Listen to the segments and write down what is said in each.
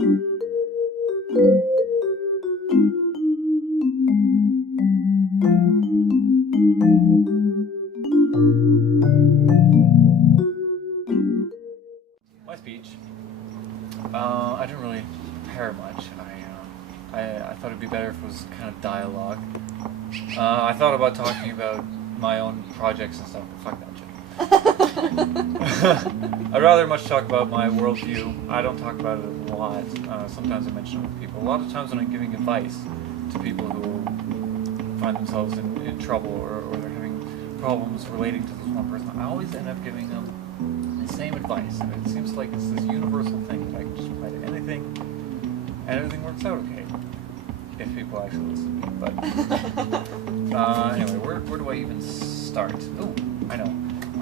My speech, I didn't really prepare much. I thought it'd be better if it was kind of dialogue. I thought about talking about my own projects and stuff, but fuck that shit. I'd rather much talk about my worldview. I don't talk about it a lot. Sometimes I mention it with people. A lot of times when I'm giving advice to people who find themselves in trouble or they're having problems relating to this one person, I always end up giving them the same advice. And it seems like it's this universal thing that I can just apply to anything and everything works out okay. If people actually listen to me. But anyway, where do I even start? Oh, I know.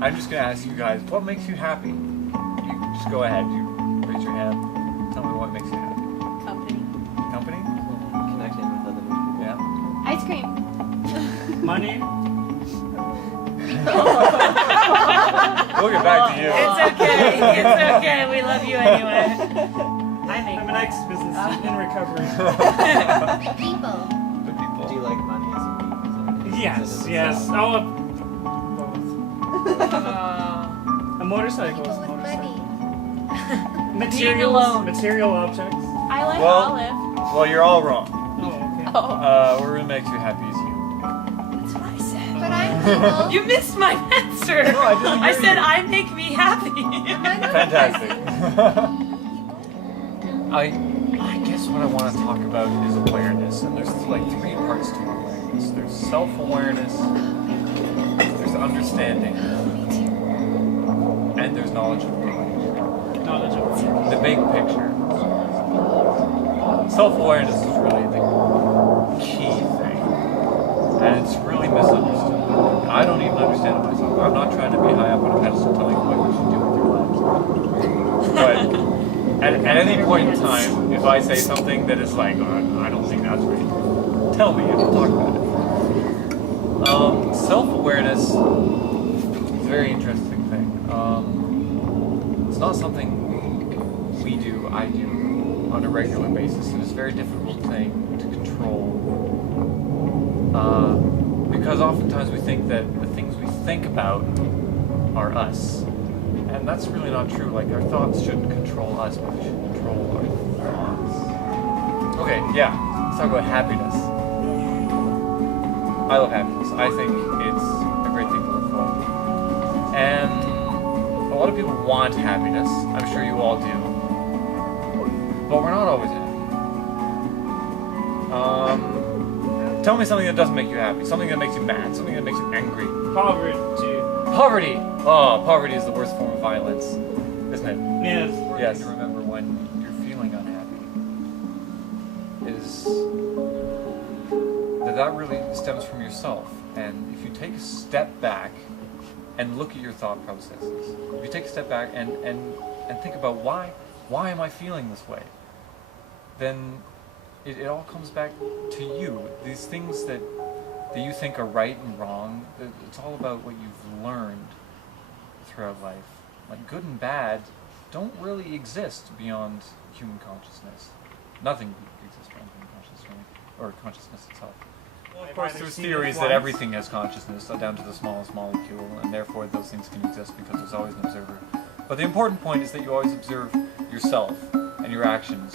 I'm just going to ask you guys, what makes you happy? You just go ahead. You raise your hand. Tell me what makes you happy. Company. Company? Connecting with other people. Yeah. Ice cream. Money. We'll get back to you. It's okay. It's okay. We love you anyway. I think. I'm an ex-business student in recovery. People. Good people. Do you like money as a means? Yes, yes. Oh, both. A motorcycle. People with money. Materials, alone. material objects. I like Well- Olive. Well, you're all wrong. Oh, okay. What really makes you happy is you. That's what I said. But I'm people. You missed my answer. No, I didn't I hear said you. I make me happy. Fantastic. I guess what I want to talk about is awareness, and there's like three parts to awareness. There's self-awareness, there's understanding, and there's knowledge of the big picture. Knowledge of The big picture. Self-awareness is really the key thing, and it's really misunderstood. I don't even understand it myself. I'm not trying to be high up on a pedestal telling you what you should do with your lives. But at any point in time, if I say something that is like, oh, I don't think that's right, tell me and we'll talk about it. Self-awareness is a very interesting thing. It's not something we do, I do, on a regular basis. It is a very difficult thing to control. Because oftentimes we think that the things we think about are us. And that's really not true. Like, our thoughts shouldn't control us, but we should control our thoughts. Okay, yeah, let's talk about happiness. I love happiness. I think it's a great thing to live for. And a lot of people want happiness. I'm sure you all do. But we're not always happy. Tell me something that doesn't make you happy. Something that makes you mad. Something that makes you angry. poverty. Poverty! Oh, poverty is the worst form of violence, isn't it? Yes. Yes. To remember when you're feeling unhappy is that really stems from yourself. And if you take a step back and look at your thought processes, if you take a step back and think about why am I feeling this way, then it all comes back to you. These things that you think are right and wrong, it's all about what you've learned throughout life. Like, good and bad don't really exist beyond human consciousness. Nothing exists beyond human consciousness, really, or consciousness itself. Well, of course, there's theories that everything has consciousness, down to the smallest molecule, and therefore those things can exist because there's always an observer. But the important point is that you always observe yourself and your actions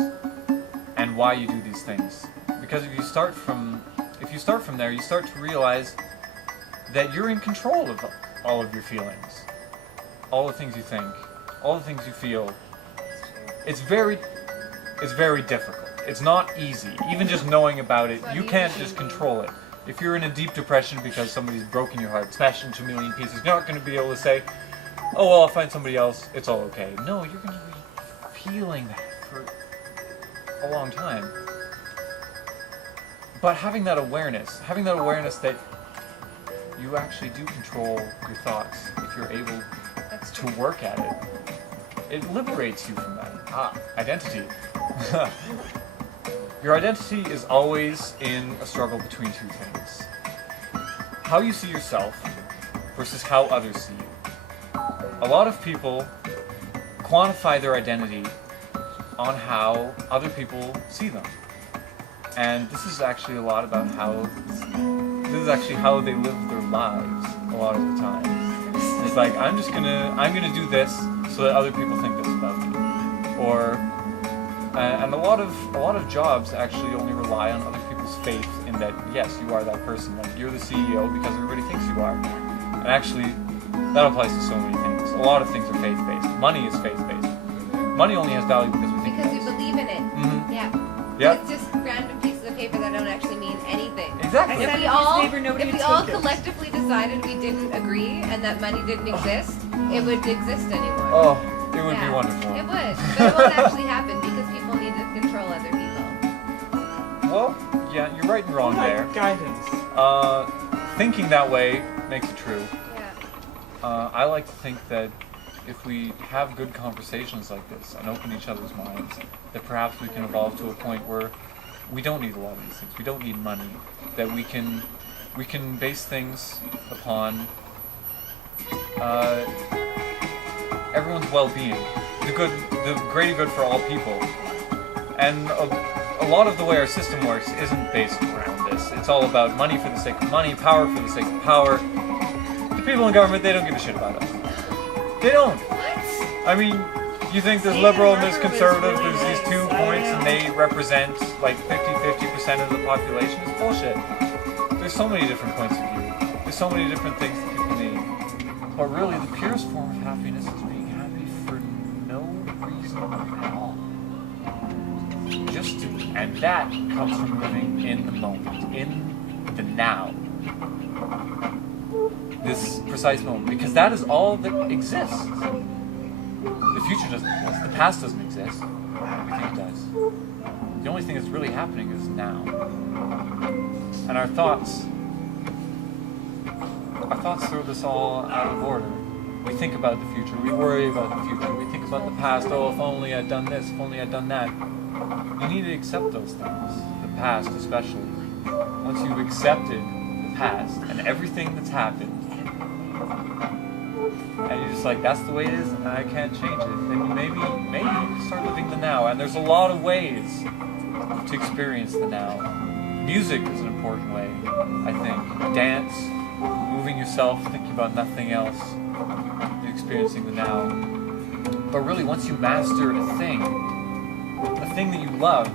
and why you do these things. Because if you start from there, you start to realize that you're in control of all of your feelings, all the things you think, all the things you feel. It's very difficult. It's not easy. Even just knowing about it, you can't just control it. If you're in a deep depression because somebody's broken your heart, smashed into a million pieces, you're not going to be able to say, oh, well, I'll find somebody else, it's all okay. No, you're going to be feeling that for a long time. But having that awareness that you actually do control your thoughts, if you're able to work at it, it liberates you from that. Identity. Your identity is always in a struggle between two things. How you see yourself versus how others see you. A lot of people quantify their identity on how other people see them. And this is actually a lot about how they live their lives a lot of the time. It's like I'm gonna do this so that other people think this about me. Or and a lot of jobs actually only rely on other people's faith in that yes, you are that person. Like you're the CEO because everybody thinks you are. And actually that applies to so many things. A lot of things are faith-based. Money is faith-based. Money only has value because we think Because it we does. believe in it. Mhm. Yeah. Yep. It's just random pieces of paper that don't actually mean anything. Exactly. If Except we if all, neighbor, nobody if we took all it. collectively decided we didn't agree and that money didn't exist, it wouldn't exist anymore. Oh, it would be Yeah. wonderful. It would, but it won't actually happen because people need to control other people. Well, yeah, you're right and wrong there. Guidance. Thinking that way makes it true. Yeah. I like to think that if we have good conversations like this and open each other's minds, that perhaps we can evolve to a point where we don't need a lot of these things. We don't need money. That we can base things upon everyone's well-being, the greater good for all people. And a lot of the way our system works isn't based around this. It's all about money for the sake of money, power for the sake of power. The people in government, they don't give a shit about us. They don't. I mean, you think there's liberal and there's conservative, there's these 2 points and they represent like 50% of the population. It's bullshit. There's so many different points of view. There's so many different things that people need. But really, the purest form of happiness is being happy for no reason at all. And that comes from living in the moment, in the now. This precise moment, because that is all that exists. The future doesn't exist. The past doesn't exist. We think it does. The only thing that's really happening is now. And our thoughts throw this all out of order. We think about the future. We worry about the future. We think about the past. Oh, if only I'd done this. If only I'd done that. You need to accept those things. The past, especially. Once you've accepted the past and everything that's happened, and you're just like, that's the way it is, and I can't change it. Then maybe you can start living the now. And there's a lot of ways to experience the now. Music is an important way, I think. Dance, moving yourself, thinking about nothing else, experiencing the now. But really, once you master a thing that you love,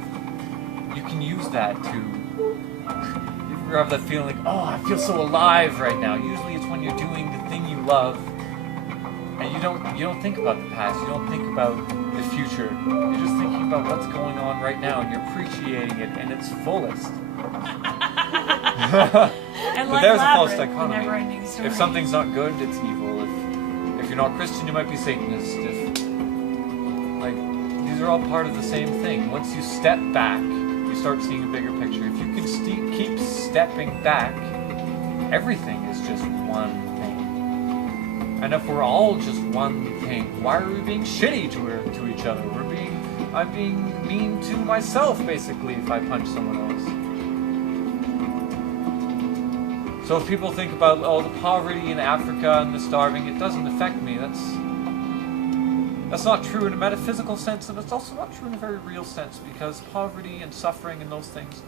you can use that to. You ever have that feeling like, oh, I feel so alive right now. Usually, it's when you're doing the thing you love. And you don't think about the past, you don't think about the future. You're just thinking about what's going on right now and you're appreciating it in its fullest. And But like there's a false Labyrinth, the dichotomy. never-ending story. If something's not good, it's evil. If you're not Christian, you might be Satanist. These are all part of the same thing. Once you step back, you start seeing a bigger picture. If you can keep stepping back, everything is just one thing. And if we're all just one thing, why are we being shitty to each other? I'm being mean to myself, basically, if I punch someone else. So if people think about, the poverty in Africa and the starving, it doesn't affect me. That's not true in a metaphysical sense, and it's also not true in a very real sense, because poverty and suffering and those things,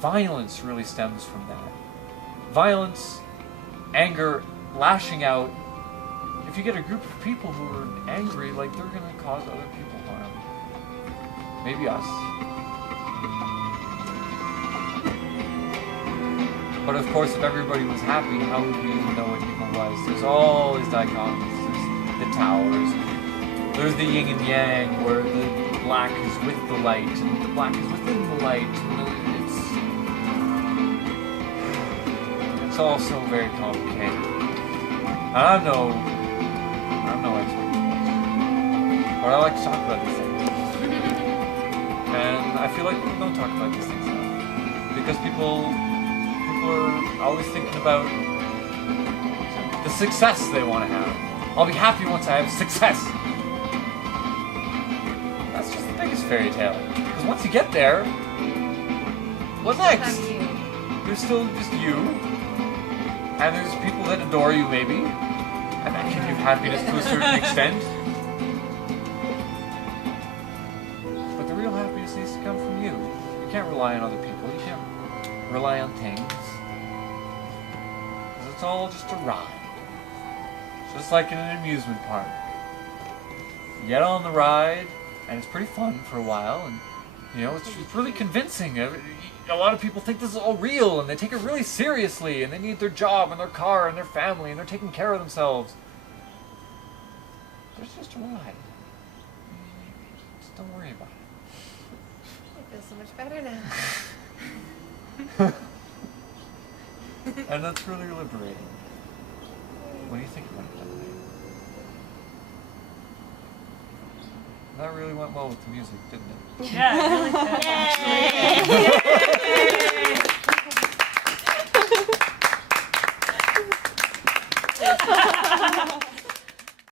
violence really stems from that. Violence, anger, lashing out. If you get a group of people who are angry, they're going to cause other people harm. Maybe us. But of course, if everybody was happy, how would we even know what evil was? There's all these dichotomies. There's the towers. There's the yin and yang, where the black is with the light, and the black is within the light. And it's all so very complicated. I'm no expert, but I like to talk about these things. And I feel like people don't talk about these things enough, because people are always thinking about the success they want to have. I'll be happy once I have success. That's just the biggest fairy tale. Because once you get there, what next? There's still just you, and there's people that adore you, maybe, and that can give happiness to a certain extent. happiness needs to come from you. You can't rely on other people. You can't rely on things. 'Cause it's all just a ride. Just like in an amusement park. You get on the ride, and it's pretty fun for a while, and you know, it's really convincing. A lot of people think this is all real, and they take it really seriously, and they need their job and their car and their family, and they're taking care of themselves. But it's just a ride. Just don't worry about it. I feel so much better now. And that's really liberating. What do you think about it that way? That really went well with the music, didn't it? Yeah, it really did.